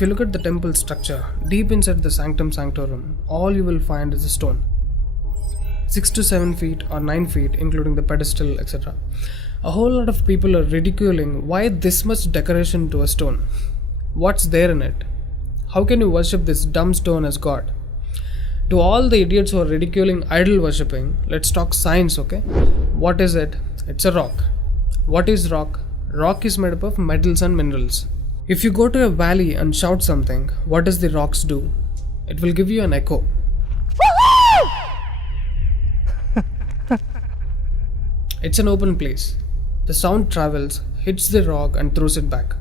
If you look at the temple structure, deep inside the sanctum sanctorum, all you will find is a stone. 6 to 7 feet or 9 feet, including the pedestal, etc. A whole lot of people are ridiculing why this much decoration to a stone. What's there in it? How can you worship this dumb stone as God? To all the idiots who are ridiculing idol worshipping, let's talk science, okay? What is it? It's a rock. What is rock? Rock is made up of metals and minerals. If you go to a valley and shout something, what does the rocks do? It will give you an echo. It's an open place. The sound travels, hits the rock and throws it back.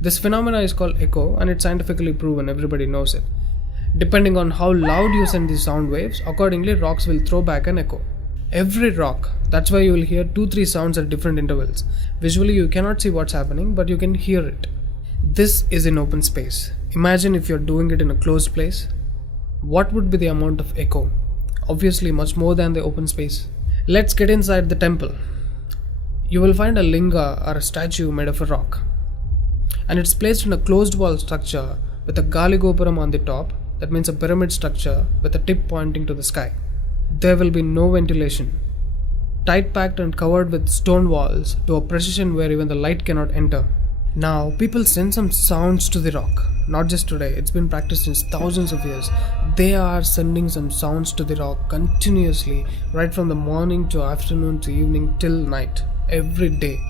This phenomena is called echo and it's scientifically proven, everybody knows it. Depending on how loud you send the sound waves, accordingly rocks will throw back an echo. Every rock, that's why you will hear 2-3 sounds at different intervals. Visually you cannot see what's happening, but you can hear it. This is in open space. Imagine if you're doing it in a closed place. What would be the amount of echo? Obviously much more than the open space. Let's get inside the temple. You will find a linga or a statue made of a rock. And it's placed in a closed wall structure with a Galigopuram on the top. That means a pyramid structure with a tip pointing to the sky. There will be no ventilation. Tight packed and covered with stone walls to a precision where even the light cannot enter. Now, people send some sounds to the rock. Not just today, it's been practiced since thousands of years. They are sending some sounds to the rock continuously, right from the morning to afternoon to evening till night, every day.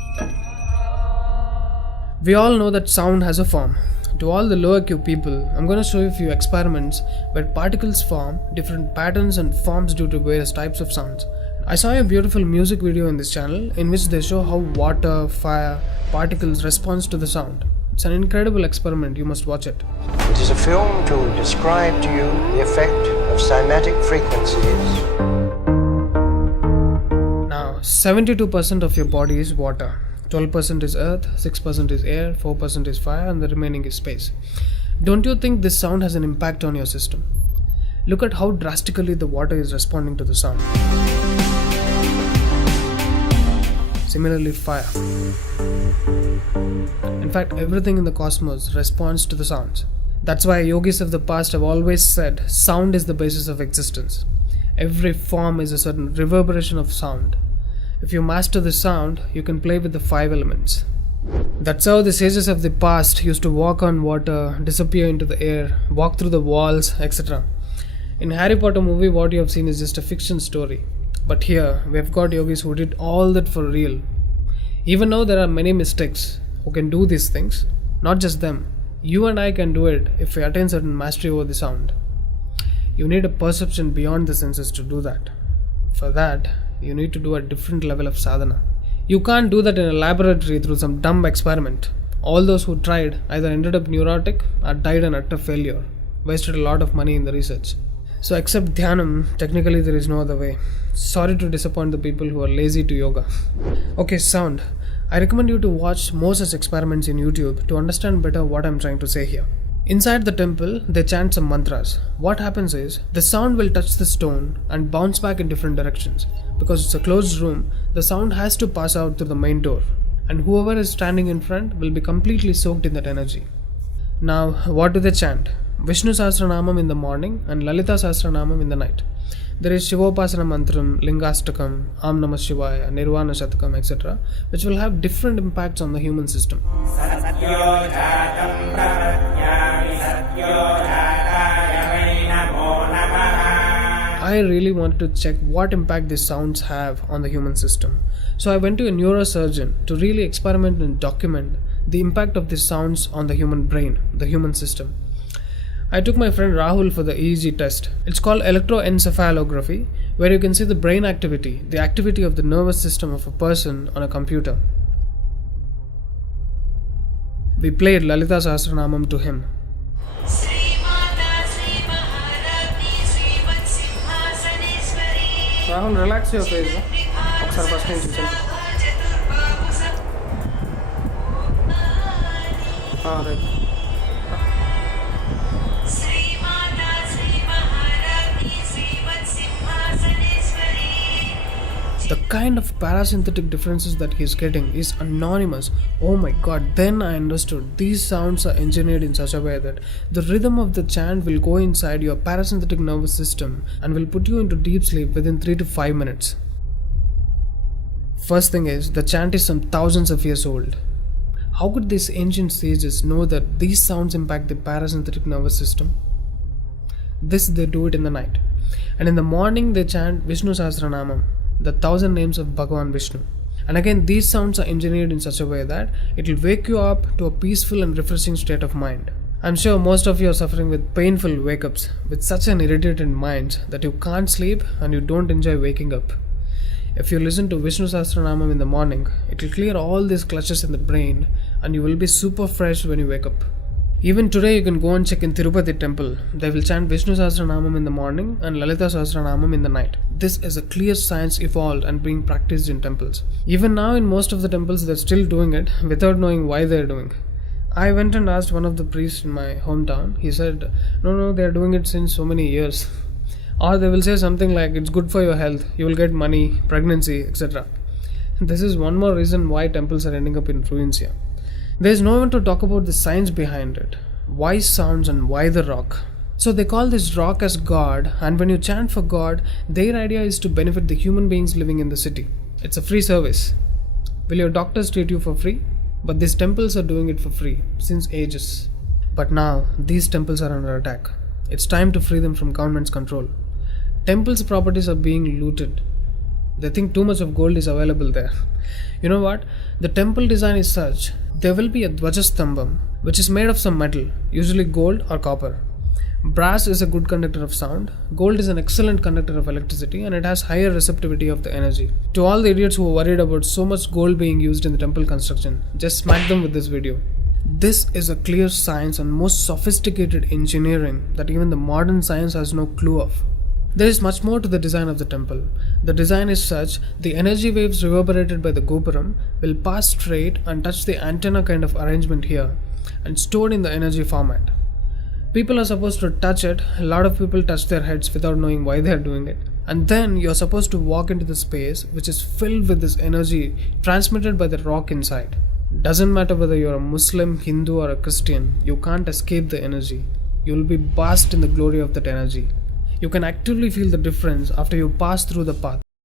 We all know that sound has a form. To all the lower Q people, I'm going to show you a few experiments where particles form different patterns and forms due to various types of sounds. I saw a beautiful music video in this channel in which they show how water, fire, particles respond to the sound. It's an incredible experiment, you must watch it. It is a film to describe to you the effect of cymatic frequencies. Now, 72% of your body is water. 12% is earth, 6% is air, 4% is fire, and the remaining is space. Don't you think this sound has an impact on your system? Look at how drastically the water is responding to the sound. Similarly, fire. In fact, everything in the cosmos responds to the sounds. That's why yogis of the past have always said sound is the basis of existence. Every form is a certain reverberation of sound. If you master the sound, you can play with the 5 elements. That's how the sages of the past used to walk on water, disappear into the air, walk through the walls, etc. In Harry Potter movie, what you have seen is just a fiction story. But here, we have got yogis who did all that for real. Even though there are many mystics who can do these things, not just them, you and I can do it if we attain certain mastery over the sound. You need a perception beyond the senses to do that. For that, you need to do a different level of sadhana. You can't do that in a laboratory through some dumb experiment. All those who tried either ended up neurotic or died an utter failure. Wasted a lot of money in the research. So except dhyanam, technically there is no other way. Sorry to disappoint the people who are lazy to yoga. Okay, sound. I recommend you to watch more such experiments in YouTube to understand better what I'm trying to say here. Inside the temple, they chant some mantras. What happens is, the sound will touch the stone and bounce back in different directions. Because it's a closed room, the sound has to pass out through the main door. And whoever is standing in front will be completely soaked in that energy. Now, what do they chant? Vishnu Sahasranamam in the morning and Lalita Sahasranamam in the night. There is Shivopasana Mantram, Lingastakam, Am Namah Shivaya, Nirvana Shatakam, etc., which will have different impacts on the human system. I really wanted to check what impact these sounds have on the human system. So I went to a neurosurgeon to really experiment and document the impact of these sounds on the human brain, the human system. I took my friend Rahul for the EEG test. It's called electroencephalography, where you can see the brain activity, the activity of the nervous system of a person on a computer. We played Lalita Sahasranamam to him. Rahul, relax your face. Right. The kind of parasympathetic differences that he's getting is anonymous. Oh my god, then I understood. These sounds are engineered in such a way that the rhythm of the chant will go inside your parasympathetic nervous system and will put you into deep sleep within 3 to 5 minutes. First thing is, the chant is some thousands of years old. How could these ancient sages know that these sounds impact the parasympathetic nervous system? They do it in the night. And in the morning they chant Vishnu Sahasranamam, the 1000 names of Bhagavan Vishnu. And again, these sounds are engineered in such a way that it will wake you up to a peaceful and refreshing state of mind. I'm sure most of you are suffering with painful wake-ups, with such an irritated mind that you can't sleep and you don't enjoy waking up. If you listen to Vishnu Sahasranamam in the morning, it will clear all these clutches in the brain and you will be super fresh when you wake up. Even today you can go and check in Tirupati temple. They will chant Vishnu Sahasranamam in the morning and Lalita Sahasranamam in the night. This is a clear science evolved and being practiced in temples. Even now in most of the temples they're still doing it without knowing why they're doing. I went and asked one of the priests in my hometown. He said, no, they're doing it since so many years. Or they will say something like, it's good for your health, you will get money, pregnancy, etc. This is one more reason why temples are ending up in ruins here. There is no one to talk about the science behind it. Why sounds and why the rock? So they call this rock as God, and when you chant for God, their idea is to benefit the human beings living in the city. It's a free service. Will your doctors treat you for free? But these temples are doing it for free, since ages. But now, these temples are under attack. It's time to free them from government's control. Temples' properties are being looted. They think too much of gold is available there. You know what? The temple design is such, there will be a Dvajastambam, which is made of some metal, usually gold or copper. Brass is a good conductor of sound, gold is an excellent conductor of electricity, and it has higher receptivity of the energy. To all the idiots who are worried about so much gold being used in the temple construction, just smack them with this video. This is a clear science and most sophisticated engineering that even the modern science has no clue of. There is much more to the design of the temple. The design is such, the energy waves reverberated by the gopuram will pass straight and touch the antenna kind of arrangement here and stored in the energy format. People are supposed to touch it. A lot of people touch their heads without knowing why they are doing it. And then you're supposed to walk into the space which is filled with this energy transmitted by the rock inside. Doesn't matter whether you're a Muslim, Hindu or a Christian, you can't escape the energy. You'll be basked in the glory of that energy. You can actively feel the difference after you pass through the path.